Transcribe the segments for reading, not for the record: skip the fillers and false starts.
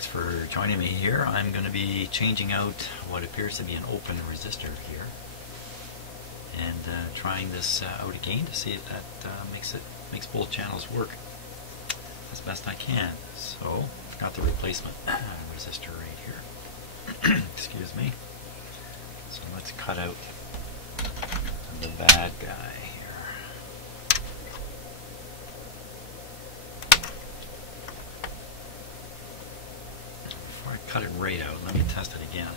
Thanks for joining me here. I'm going to be changing out what appears to be an open resistor here and trying this out again to see if that makes both channels work as best I can. So I've got the replacement resistor right here. Excuse me. So let's cut out the bad guy here. Before I cut it right out, let me test it again.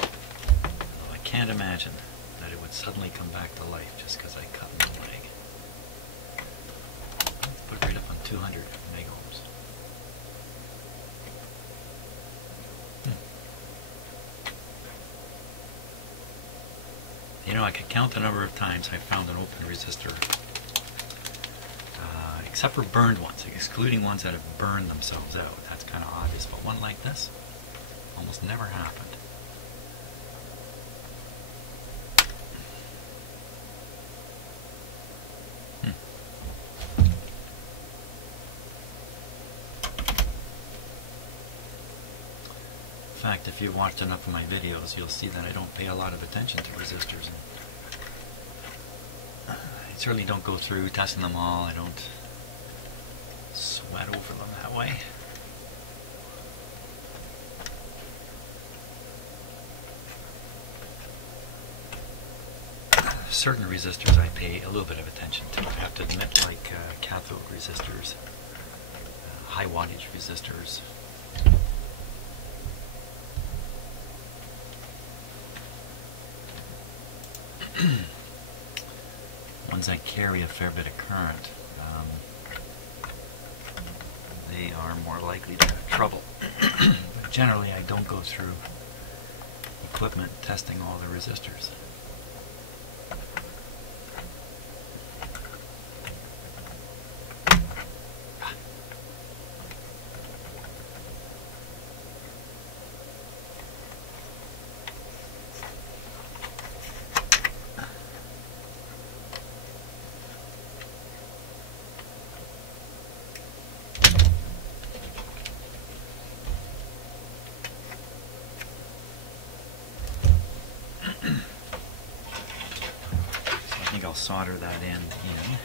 Well, I can't imagine that it would suddenly come back to life just because I cut my leg. Let's put it right up on 200 megohms. You know, I could count the number of times I found an open resistor, except for burned ones, excluding ones that have burned themselves out. That's kind of obvious, but one like this almost never happened. In fact, if you've watched enough of my videos, you'll see that I don't pay a lot of attention to resistors. I certainly don't go through testing them all. I don't sweat over them that way. Certain resistors I pay a little bit of attention to. I have to admit, like cathode resistors, high wattage resistors. Ones that carry a fair bit of current, they are more likely to have trouble. But generally, I don't go through equipment testing all the resistors. I think I'll solder that end in.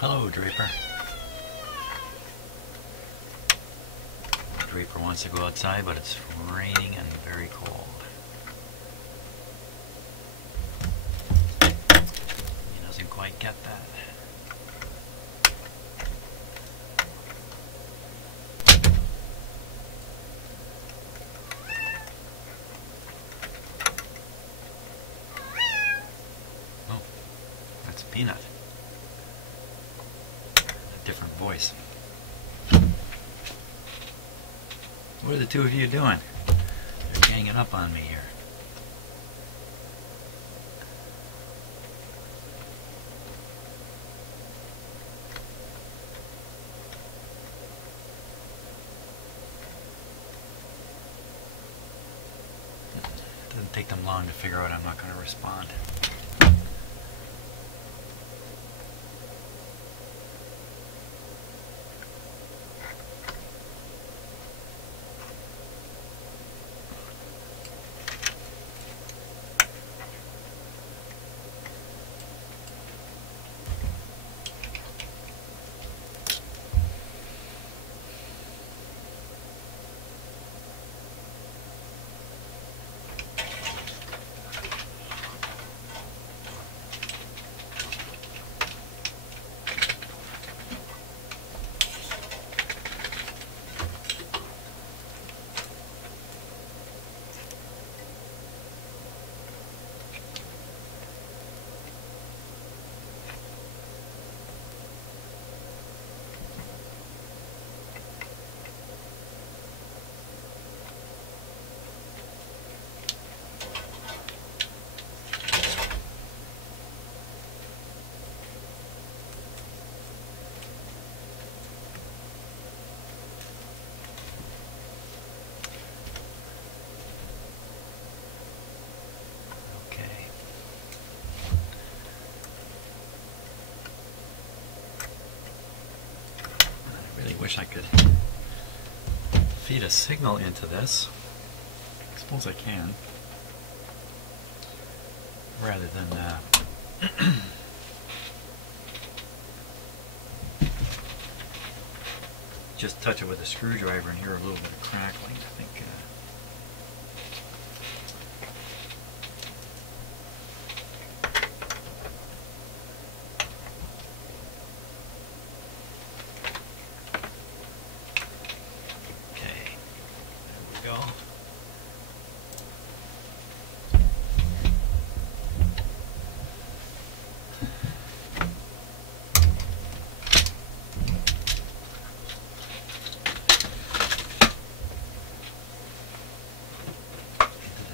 Hello, Draper. Draper wants to go outside, but it's raining and very cold. He doesn't quite get that. Oh, that's Peanut. Different voice. What are the two of you doing? They're ganging up on me here. Doesn't take them long to figure out I'm not going to respond. Wish I could feed a signal into this. I suppose I can, rather than just touch it with a screwdriver and hear a little bit of crackling. I think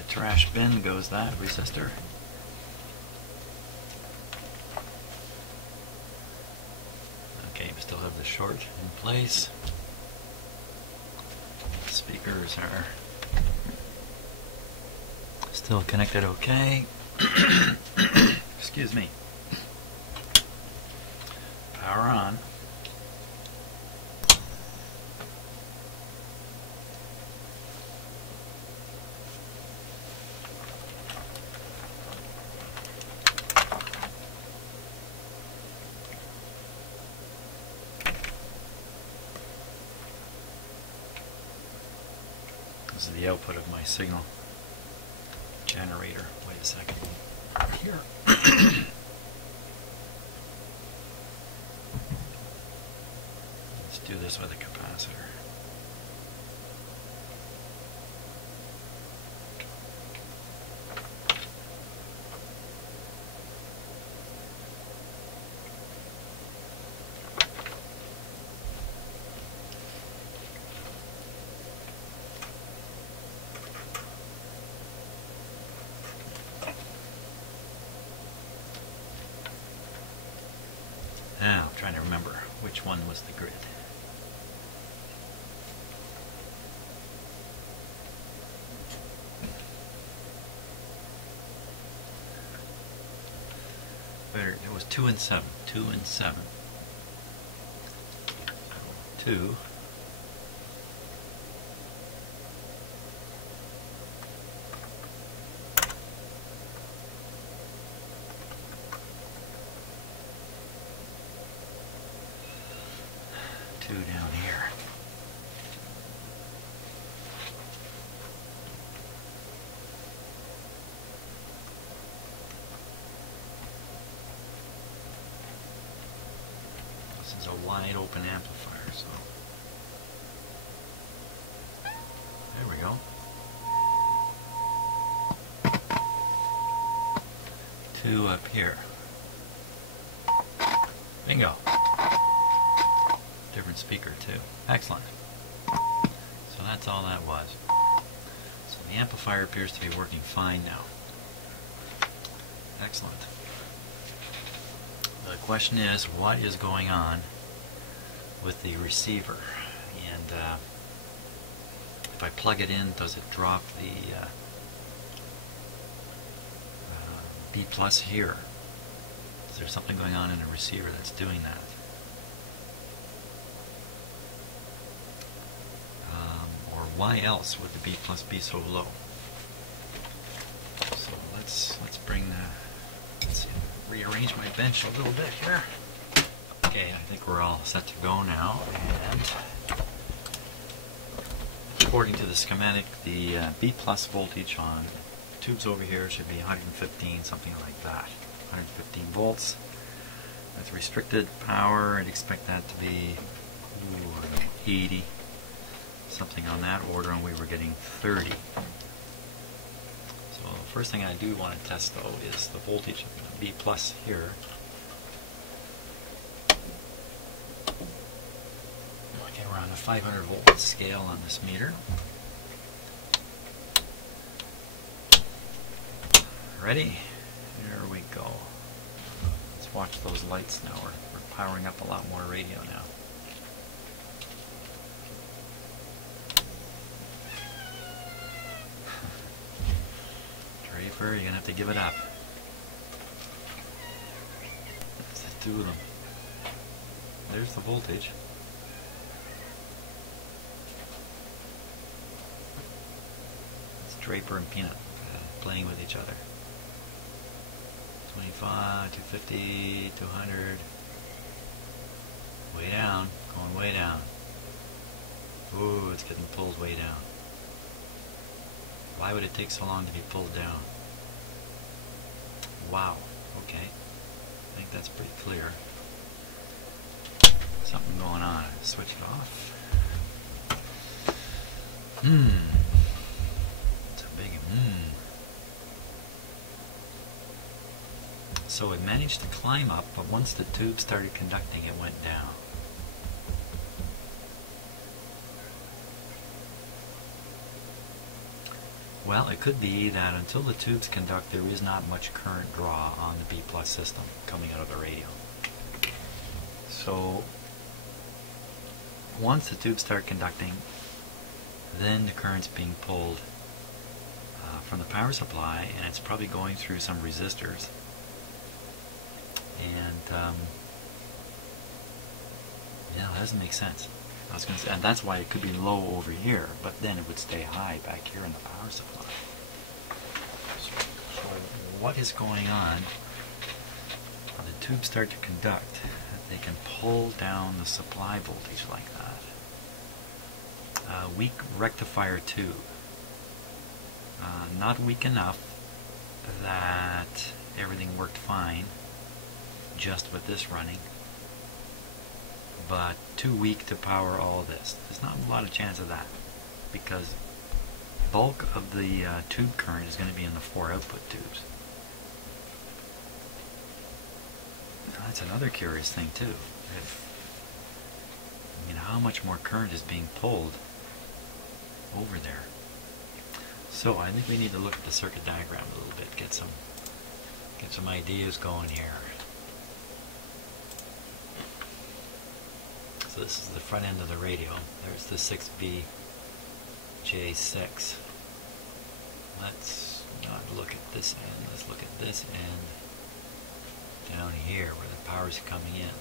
trash bin goes that resistor. Okay, we still have the short in place. Speakers are still connected okay. Excuse me. Power on. This is the output of my signal generator. Wait a second. Here. Let's do this with a capacitor. Now, I'm trying to remember which one was the grid. It was 2 and 7. 2 and 7. 2. Down here. This is a wide open amplifier, so there we go. 2 up here. Bingo. Different speaker too. Excellent. So that's all that was. So the amplifier appears to be working fine now. Excellent. The question is, what is going on with the receiver? And if I plug it in, does it drop the B plus here? Is there something going on in a receiver that's doing that? Or why else would the B plus be so low? So let's rearrange my bench a little bit here. Okay, I think we're all set to go now, and according to the schematic, the B plus voltage on tubes over here should be 115, something like that. 115 volts. That's restricted power. I'd expect that to be 80, something on that order, and we were getting 30. So the first thing I do want to test though is the voltage of B plus here. Okay, we're on a 500 volt scale on this meter. Ready? Here we go. Let's watch those lights now. We're powering up a lot more radio now. Draper, you're going to have to give it up. That's the two of them. There's the voltage. It's Draper and Peanut playing with each other. 25, 250, 200. Way down, going way down. Ooh, it's getting pulled way down. Why would it take so long to be pulled down? Wow, okay. I think that's pretty clear. Something going on. Switch it off. It's a big So it managed to climb up, but once the tube started conducting, it went down. Well, it could be that until the tubes conduct, there is not much current draw on the B plus system coming out of the radio. So once the tubes start conducting, then the current's being pulled from the power supply, and it's probably going through some resistors. And yeah, that doesn't make sense. I was going to say, and that's why it could be low over here, but then it would stay high back here in the power supply. So what is going on? When the tubes start to conduct, they can pull down the supply voltage like that. Weak rectifier tube. Not weak enough that everything worked fine just with this running, but too weak to power all this. There's not a lot of chance of that, because bulk of the tube current is going to be in the 4 output tubes. Now, that's another curious thing too. How much more current is being pulled over there? So I think we need to look at the circuit diagram a little bit, get some ideas going here. So this is the front end of the radio. There's the 6BJ6. Let's not look at this end. Let's look at this end down here where the power's coming in.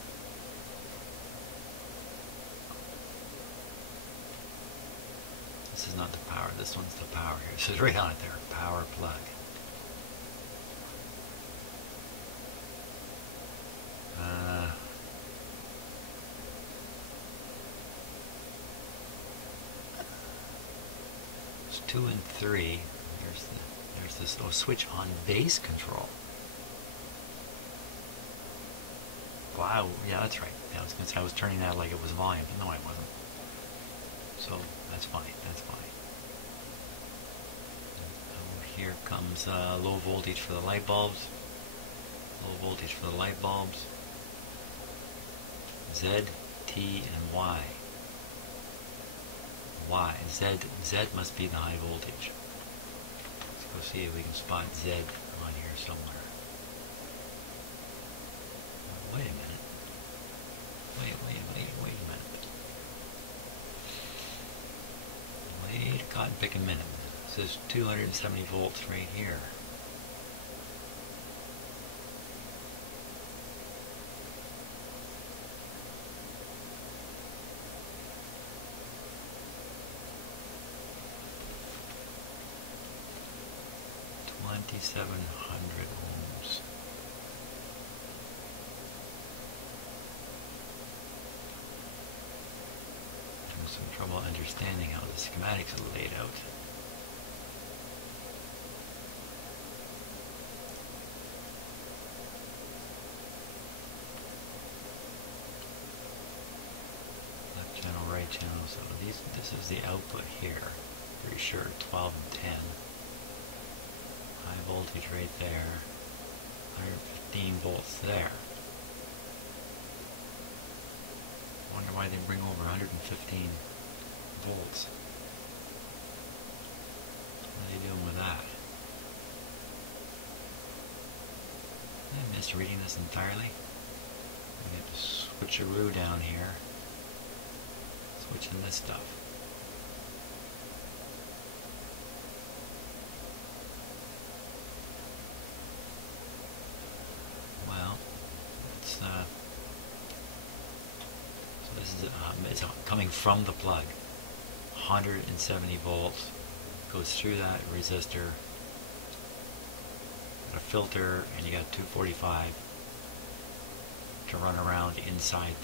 This is not the power. This one's the power here. This is right on it there. Power plug. It's 2 and 3. There's this switch on base control. Wow, yeah, that's right. Yeah, I was going to say I was turning that like it was volume, but no, I wasn't. So that's fine. That's fine. Here comes low voltage for the light bulbs. Low voltage for the light bulbs. Z, T, and Y. Y. Z must be the high voltage. Let's go see if we can spot Z on here somewhere. Wait a minute. Wait a minute. Wait a cotton picking minute. It says 270 volts right here. 2700 ohms. Having some trouble understanding how the schematics are laid out. Left channel, right channel. So this is the output here. Pretty sure 12 and 10. High voltage right there. 115 volts there. Wonder why they bring over 115 volts. What are they doing with that? I missed reading this entirely. We get the switcheroo down here. Switching this stuff. Well, it's this is it's coming from the plug. 170 volts goes through that resistor. Got a filter, and you got 245 to run around inside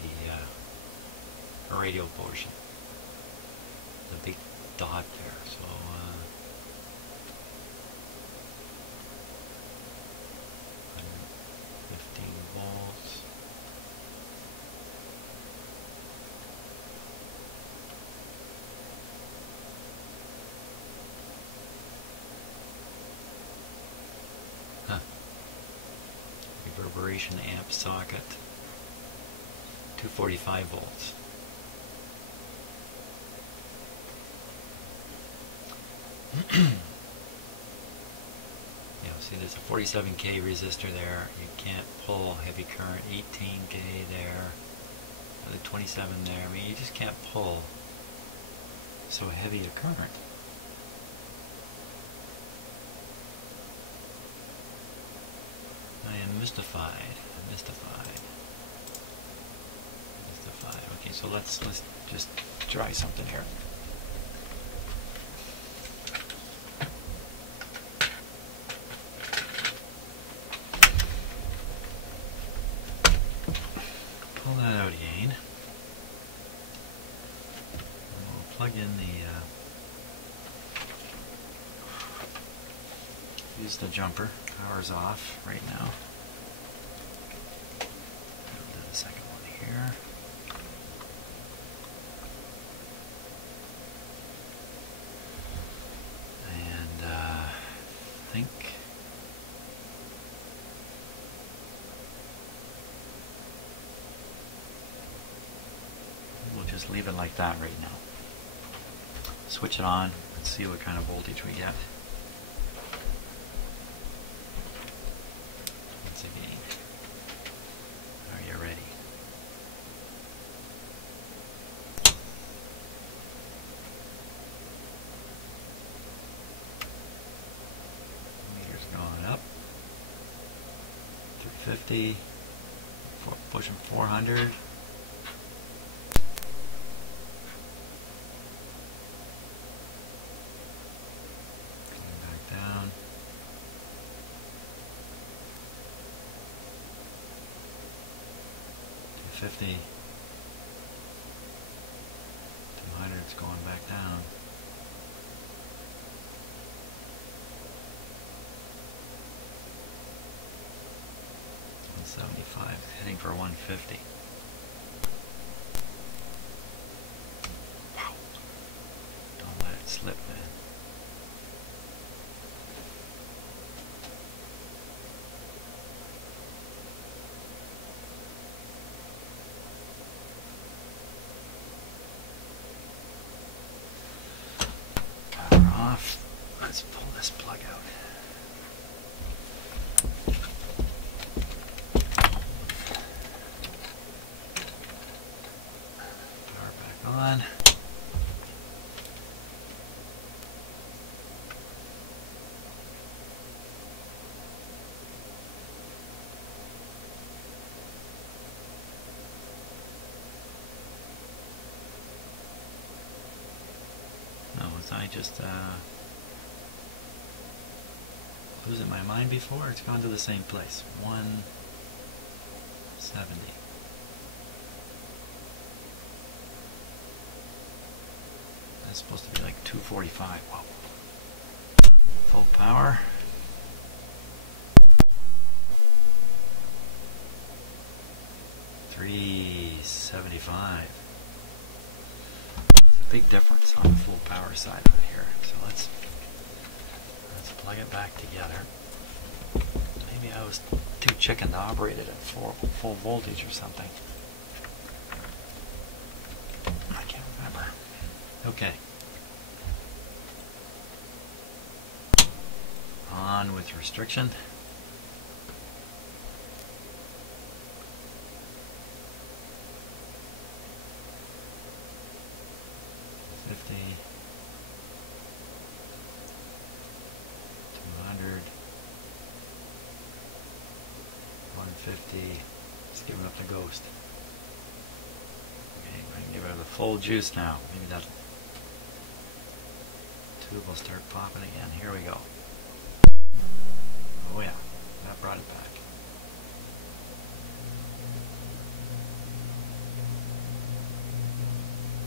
the radio portion. The big dot there. So 115 volts. Reverberation amp socket, 245 volts. Yeah, see there's a 47K resistor there. You can't pull heavy current. 18K there, another 27 there. I mean, you just can't pull so heavy a current. I am mystified. Okay, so let's just try something here. Pull that out again. And we'll plug in use the jumper. Power's off right now. I'll do the second one here. And I think we'll just leave it like that right now. Switch it on and see what kind of voltage we get. Are you ready? Meter's going up. 350. Pushing 400. Coming back down. 50, 200, it's going back down. 175, heading for 150. Wow. Don't let it slip, man. Off. Let's pull this plug out. Power back on. No, was I just losing my mind before? It's gone to the same place. 170. That's supposed to be like 245. Whoa. Full power. $375. It's a big difference on the full power side of it here. So let's plug it back together. Maybe I was too chicken to operate it at full voltage or something. I can't remember. Okay. On with restriction. $50, $200, $150. It's giving up the ghost. Okay, I can give it the full juice now. Maybe that tube will start popping again. Here we go. Oh yeah, that brought it back.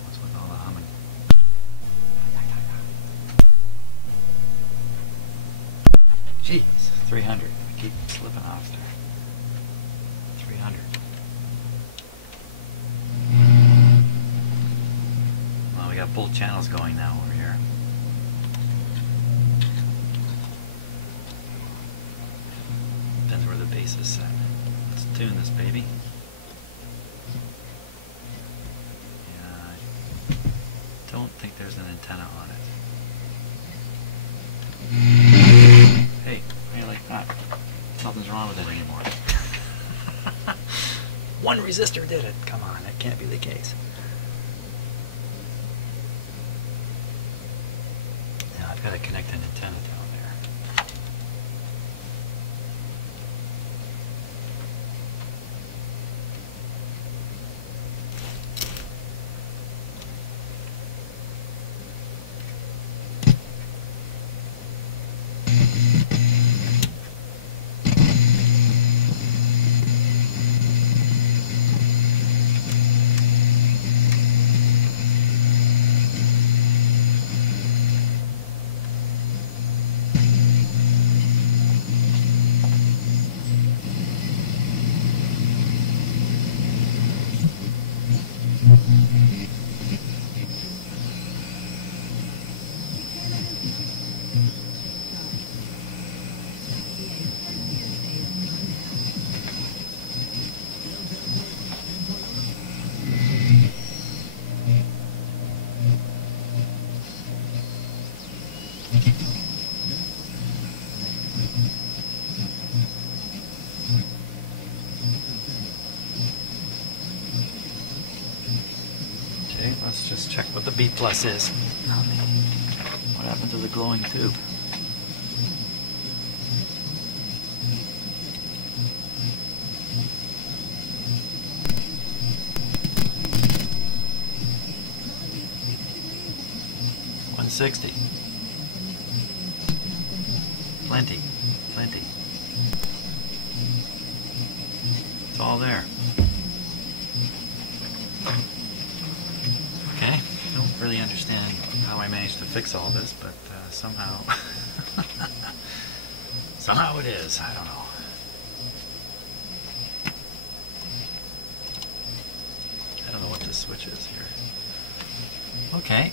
What's with all the humming? Jeez, 300. I keep slipping off there. 300. Well, we got both channels going now over here. Depends where the base is set. Let's tune this baby. Yeah, I don't think there's an antenna on it. Hey, how you like that? Nothing's wrong with it anymore. One resistor did it. Come on, that can't be the case. Now I've got to connect an antenna down there. Let's just check what the B plus is. What happened to the glowing tube? $160. Plenty. Plenty. It's all there. Okay, don't really understand how I managed to fix all this, but somehow, somehow it is. I don't know. I don't know what this switch is here. Okay,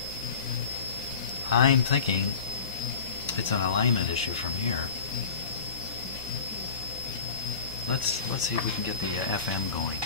I'm thinking it's an alignment issue from here. Let's see if we can get the FM going.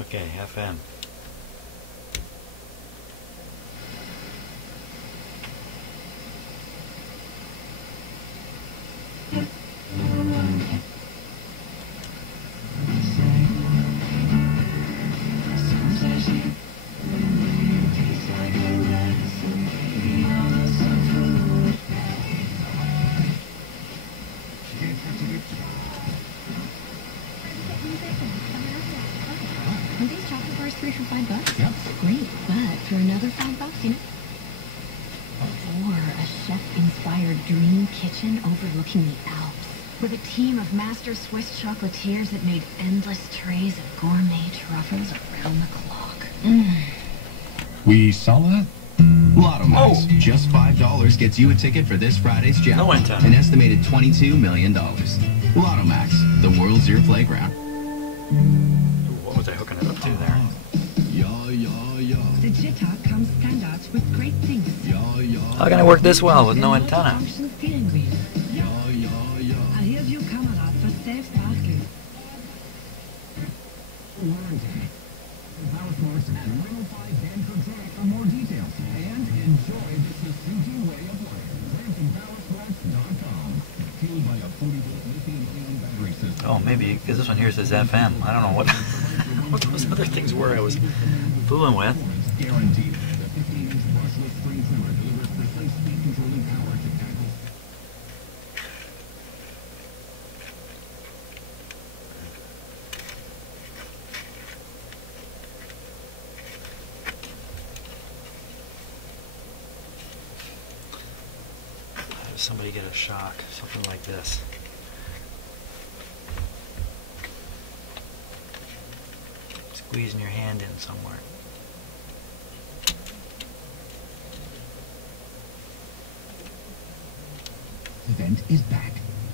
Okay, FM. Are these chocolate bars 3 for $5? Yep. Great, but for another $5, you know? Or a chef-inspired dream kitchen overlooking the Alps, with a team of master Swiss chocolatiers that made endless trays of gourmet truffles around the clock. We sell that? Lotto Max. Just $5 gets you a ticket for this Friday's jackpot. No antenna. An estimated $22 million. Lotto Max. The world's your playground. Ooh, what was I hooking it up to there? The Jetta comes standard with great things. How can I work this well with no antenna? Oh, maybe because this one here says FM. I don't know what what those other things were I was fooling with. How does somebody get a shock? Something like this. Squeezing your hand in somewhere. Event is back.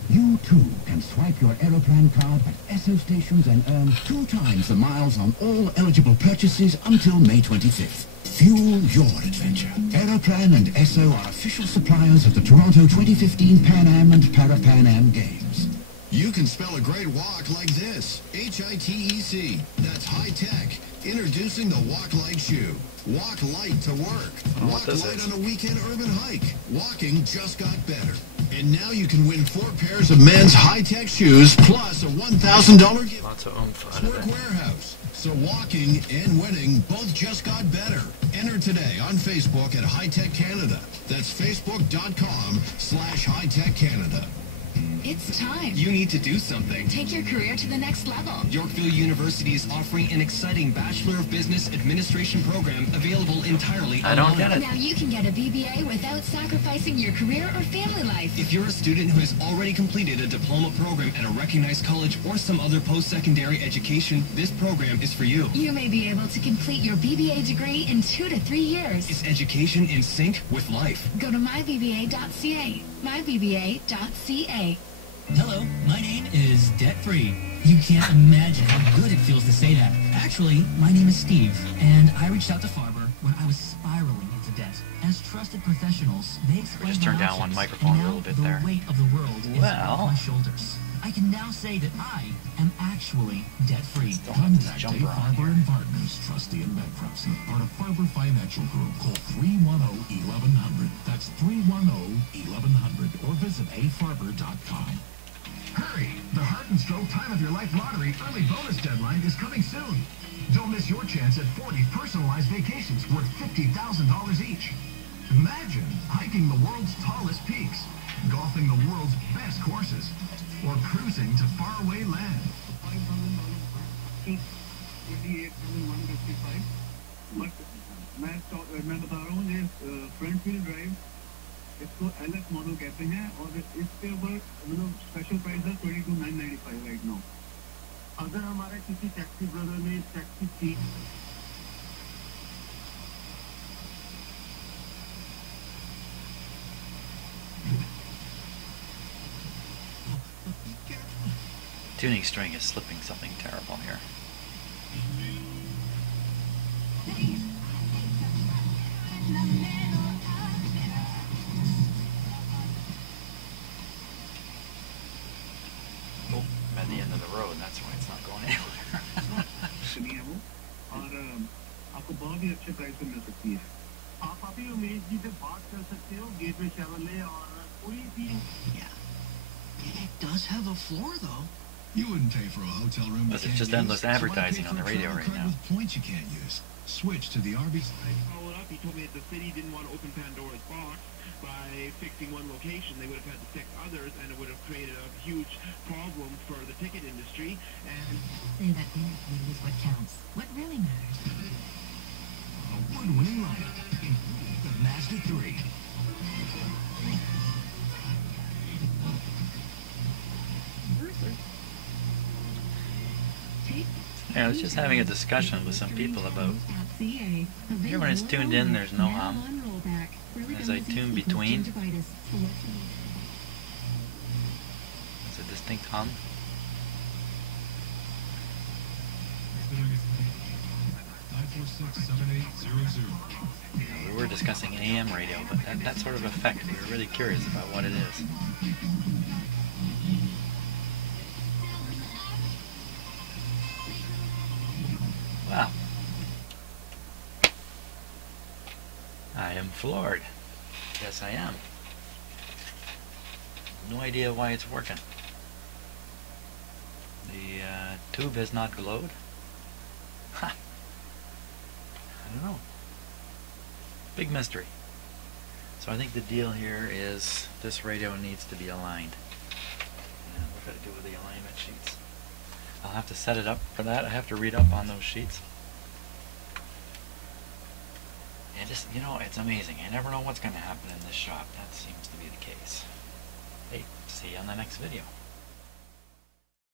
You too can swipe your Aeroplan card at Esso stations and earn 2 times the miles on all eligible purchases until May 25th. Fuel your adventure. Aeroplan and Esso are official suppliers of the Toronto 2015 Pan Am and Para-Pan Am Games. You can spell a great walk like this. H-I-T-E-C. That's high-tech. Introducing the Walk Light shoe. Walk light to work. Walk light on a weekend urban hike. Walking just got better. And now you can win 4 pairs of men's high-tech shoes plus a $1,000 gift. Lots of oomph out of Work it. Warehouse. So walking and winning both just got better. Enter today on Facebook at High Tech Canada. That's facebook.com/High Tech Canada. It's time. You need to do something. Take your career to the next level. Yorkville University is offering an exciting Bachelor of Business Administration program available entirely I don't online. get it. Now you can get a BBA without sacrificing your career or family life. If you're a student who has already completed a diploma program at a recognized college or some other post-secondary education, this program is for you. You may be able to complete your BBA degree in 2 to 3 years. It's education in sync with life. Go to mybba.ca. mybba.ca. Hello, my name is Debt Free. You can't imagine how good it feels to say that. Actually, my name is Steve, and I reached out to Farber when I was spiraling into debt. As trusted professionals, they explained just turned my down one options, microphone and a now little bit the there. weight of the world is Well. off my shoulders. I can now say that I am actually debt-free. Contact jumper on Farber and Partners, trustee in bankruptcy. Part of Farber Financial Group. Call 310-1100. That's 310-1100. Or visit afarber.com. Hurry! The Heart and Stroke Time of Your Life Lottery early bonus deadline is coming soon. Don't miss your chance at 40 personalized vacations worth $50,000 each. Imagine hiking the world's tallest peaks, golfing the world's best courses, or cruising to faraway land. मैं बता रहा हूँ ये front wheel drive इसको LS model कहते हैं और इसके ऊपर मतलब स्पेशल प्राइस है 22,995 राइट नाउ. अगर हमारे किसी टैक्सी ब्रदर ने टैक्सी की Tuning string is slipping something terrible here. Oh, I'm at the end of the road, that's why it's not going anywhere. नहीं है वो और आपको बहुत ही अच्छे प्राइस पे मिल सकती है. आप अभी उमेश जी से बात कर सकते हो गेटवे शेवरले और कोई भी It does have a floor, though. You wouldn't pay for a hotel room. But it's just endless advertising on the radio right now. With points you can't use. Switch to the RB. Followed up, he told me that the city didn't want to open Pandora's box by fixing one location. They would have had to fix others, and it would have created a huge problem for the ticket industry. And Say that interview is what counts. What really matters. Award-winning lineup. The Mazda 3. Yeah, I was just having a discussion with some people about here when it's tuned in there's no hum. As I tune between, it's a distinct hum. We were discussing AM radio, but that sort of effect, we were really curious about what it is. Wow. I am floored. Yes, I am. No idea why it's working. The tube has not glowed. Ha! I don't know. Big mystery. So I think the deal here is this radio needs to be aligned. And what did I do with the alignment sheets? I'll have to set it up for that. I have to read up on those sheets. And just, you know, it's amazing. You never know what's going to happen in this shop. That seems to be the case. Hey, see you on the next video.